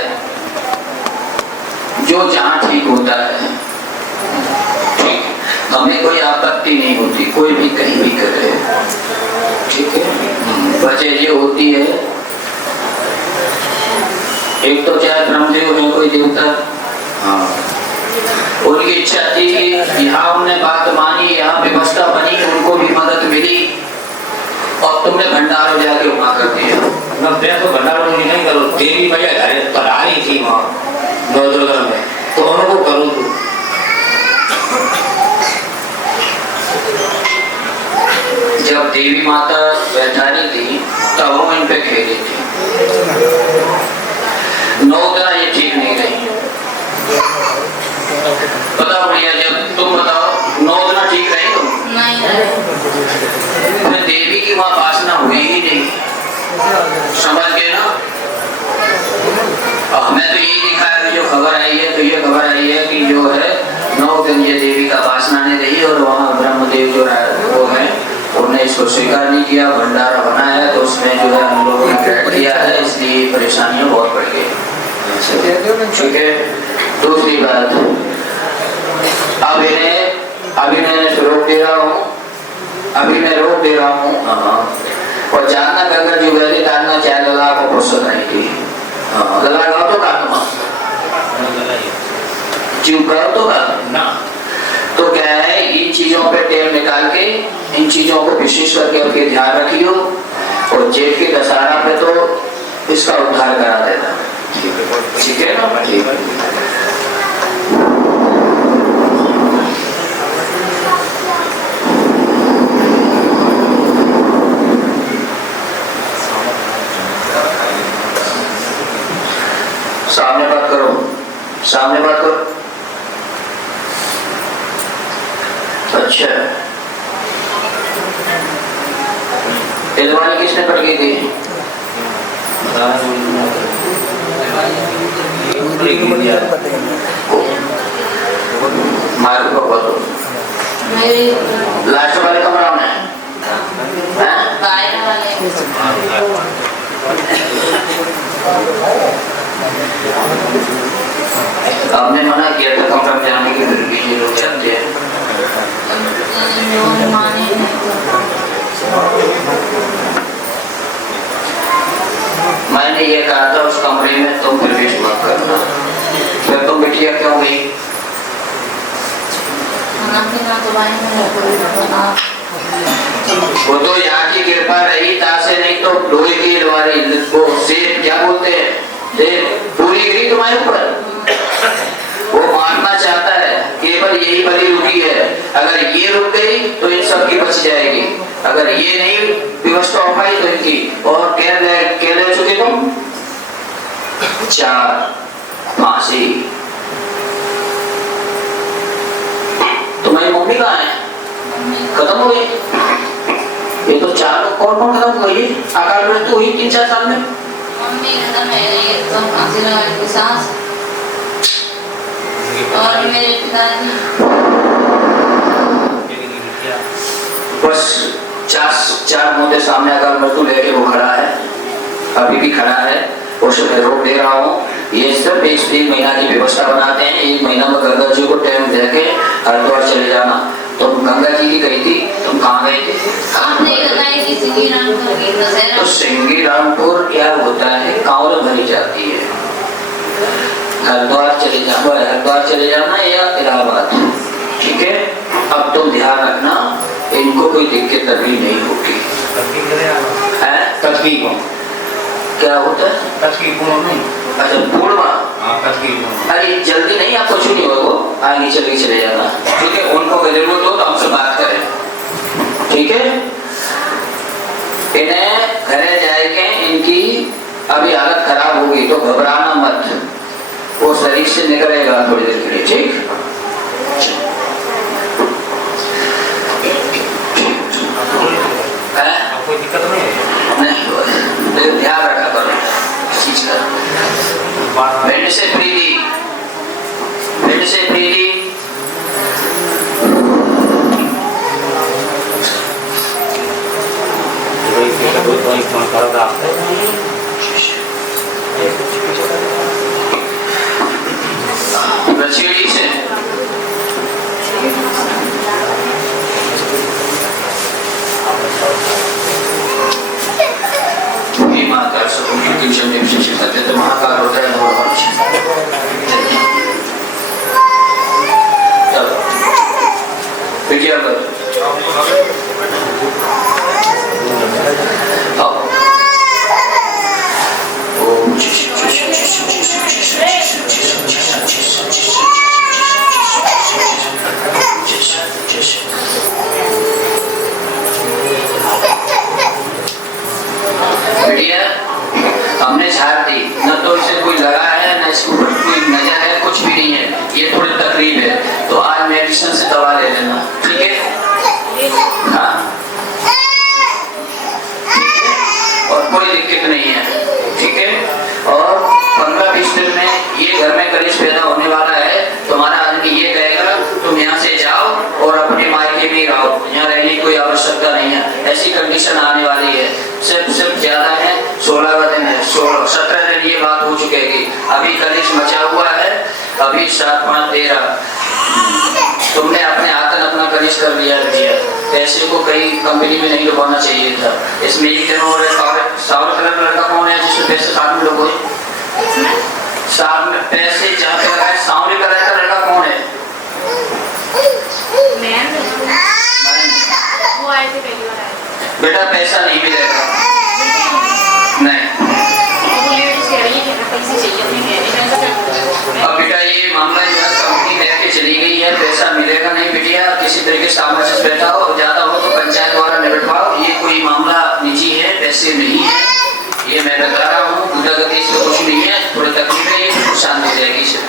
जो जहाँ ठीक होता है ठीक, हमें कोई आपत्ति नहीं होती, कोई भी कहीं भी करे, ठीक है। वजह ये होती है एक तो चाहे ब्रह्मदेव है कोई देवता, हाँ उनकी इच्छा थी कि यहाँ उन्होंने बात मानी, यहाँ व्यवस्था बनी, उनको भी मदद मिली और तुमने भंडारों जाके वहाँ कर दिया। मैं तो भंडारों में नहीं करो, देवी मैया घर पर आ रही थी वहाँ नवदुर्गा में, तो उनको करो तू। जब देवी माता बैठारी थी तब वो इन पे खेली थी। नवदुर्गा ये ठीक नहीं रही। बताओ भैया, जब तुम बताओ नवदुर्गा ठीक रही तुम? नहीं। देवी की वहाँ वासना हुई ही नहीं, समझ गए ना? हमें तो यही दिखा है जो खबर आई है, तो ये खबर आई है कि जो है 9 दिन ये देवी का वासना नहीं रही और वहाँ ब्रह्मदेव जो वो है उन्होंने इसको स्वीकार नहीं किया, भंडारा बनाया तो उसमें जो है हम लोगों ने बैठ दिया है, इसलिए परेशानियां बहुत बढ़ गई। ठीक है। दूसरी बात, अब इन्हें रोक दे रहा हूँ, अभी मैं रोक दे रहा हूँ और जानना अगर जो गले डालना चाहे लगा को फुर्सत नहीं थी, लगा तो का जीव करो तो का ना, तो क्या है इन चीजों पे टेम निकाल के इन चीजों को विशेष करके अपने ध्यान रखियो और जेब के दशहरा पे तो इसका उद्धार करा देना। ठीक है ना? ठीक है। सामने बात करो, सामने बात करो। अच्छा, दिलवानी किसने पड़ गई थी? मारू को बोलो। लास्ट वाले कमरा में हमने मना किया था कमरा में जाने की, फिर भी ये लोग जाते हैं। मैंने ये कहा था उस कमरे में तुम प्रवेश मत करना, फिर तुम बिटिया क्यों गई? वो तो यहाँ की कृपा रही तासे, नहीं तो लोहे की अलमारी वो सेब क्या बोलते हैं, सेब पूरी गिरी तुम्हारे ऊपर। वो मारना चाहता है, केवल यही बली रुकी है। अगर ये रुक गई तो इन सब की बच जाएगी, अगर ये नहीं व्यवस्था हो पाई तो इनकी। और क्या ले चुके तुम? 4 फांसी। तुम्हारी मम्मी कहाँ है? खत्म हो गई? ये तो 4 लोग कौन कौन खत्म हो गई? अकाल मृत्यु हुई 3-4 साल में। मम्मी खत्म है, तो फांसी लगाई थी सास, और मेरे पिताजी। बस 4 मुद्दे सामने अकाल मृत्यु लेके वो खड़ा है, अभी भी खड़ा है। उसे मैं रोक दे रहा हूँ। ये सिर्फ 1 महीना की व्यवस्था बनाते हैं। 1 महीना में गंगा जी को टाइम देके हरिद्वार चले जाना। तुम गंगा जी की गई थी, तुम कहाँ गई थी? आपने बताई थी सिंगीरामपुर की दशहरा। तो सिंगीरामपुर क्या होता है? कांवड़ भरी जाती है। हरिद्वार चले जाना या इलाहाबाद, ठीक है? अब तुम ध्यान रखना, इनको कोई दिक्कत अभी नहीं होगी। क्या होता है? अच्छा पूर्णिमा। अरे जल्दी नहीं, आप कुछ नहीं होगा, वो आगे चले जाना, ठीक है? उनको जरूरत हो तो हमसे बात करें, ठीक है? इन्हें घरे जाएंगे, इनकी अभी हालत खराब होगी तो घबराना मत, वो शरीर से निकलेगा थोड़ी देर के लिए, ठीक? कोई दिक्कत नहीं, ध्यान रखा करो चीज का। भिंड से प्रीति, रचेड़ी से महाकाल महाकाल होता है। वीडियो कर हमने झाड़ दी, न तो इसे कोई लगा है, न इसको कोई नजर है, कुछ भी नहीं है। ये थोड़ी तकलीफ है तो आज मेडिसिन से दवा ले लेना, ठीक है? हाँ, और कोई दिक्कत नहीं है, ठीक है? और 15-20 दिन में ये घर में कलेश पैदा होने वाला है। तुम्हारा आदमी ये कहेगा तुम यहाँ से जाओ और अपने मायके में रहो, यहाँ रहने की कोई आवश्यकता नहीं है। ऐसी कंडीशन आने वाली है। सिर्फ ज्यादा है, 16वां दिन है, 17 दिन ये बात हो चुकेगी। अभी कलेश मचा हुआ है, अभी 7-5-13 तुमने अपने हाथन अपना कलेश कर लिया। पैसे को कहीं कंपनी में नहीं डुबाना चाहिए था। इसमें एक दिन और सावर कलर लड़का कौन है जिसमें पैसे साथ में डुबोए? साथ में पैसे जहाँ पे लगाए, सांवरे कलर का लड़का कौन है? वो आए थे पहली बार आए थे। बेटा पैसा नहीं मिलेगा, नहीं। अब बेटा ये मामला जो है कंपनी लेके चली गई है, पैसा मिलेगा नहीं बेटिया। किसी तरीके से सामंजस्य बैठाओ, ज्यादा हो तो पंचायत द्वारा निपटवाओ। ये कोई मामला निजी है, पैसे नहीं है, ये मैं बता रहा हूँ। गुंडागर्दी से कुछ नहीं है, थोड़ी तकलीफ है, ये शांति रहेगी सिर्फ।